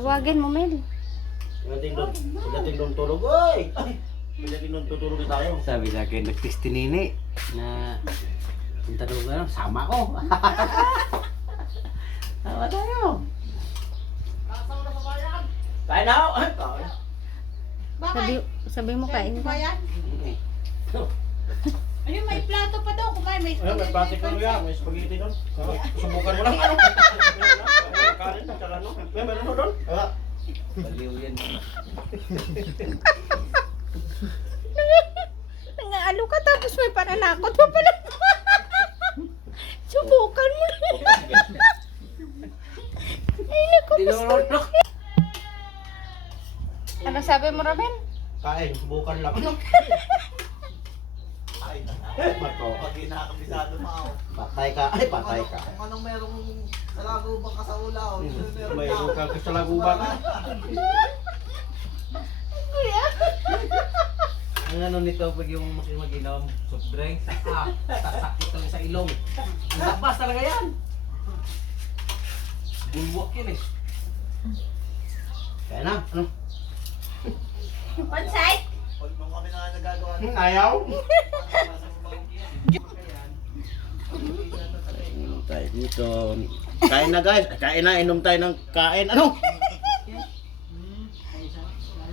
Tawagin mo, Mel. Pagdating doon tulog, oy! Pagdating doon tutulog na tayo. Sabi sa akin, nag-text ni Nini na punta daw ka, sama ko. Sama tayo. Kain na ako! Ay, kain. Sabi mo kain ka. Ayun, may plato pa daw. Kumain, may Ayun, may plastic ano yan, may spaghetti doon. Subukan mo lang ano. Kanin, tsaka ano. May meron mo doon? Baliw yan. Nangaalo ka tapos may pananakot mo pala. Subukan mo. Ay, naku. Tinulunok. Ano sabi mo, Robin? Kain, subukan lang. Marco, Pag nakakabisado mo ako. patay ka. Ay, patay ka. Kung anong merong salago bang kasaulaw. Mayroon ka sa laguban. Ang ano nito pag yung mag-inom, soft drinks, sasakit lang sa ilong. Ang labas talaga yan. Bulwak yan eh. Kaya na, ano? One side? Pag nung kami na nagagawa Ayaw? Inom tayo dito. Kain na guys. Kain na, inom tayo ng kain. Ano?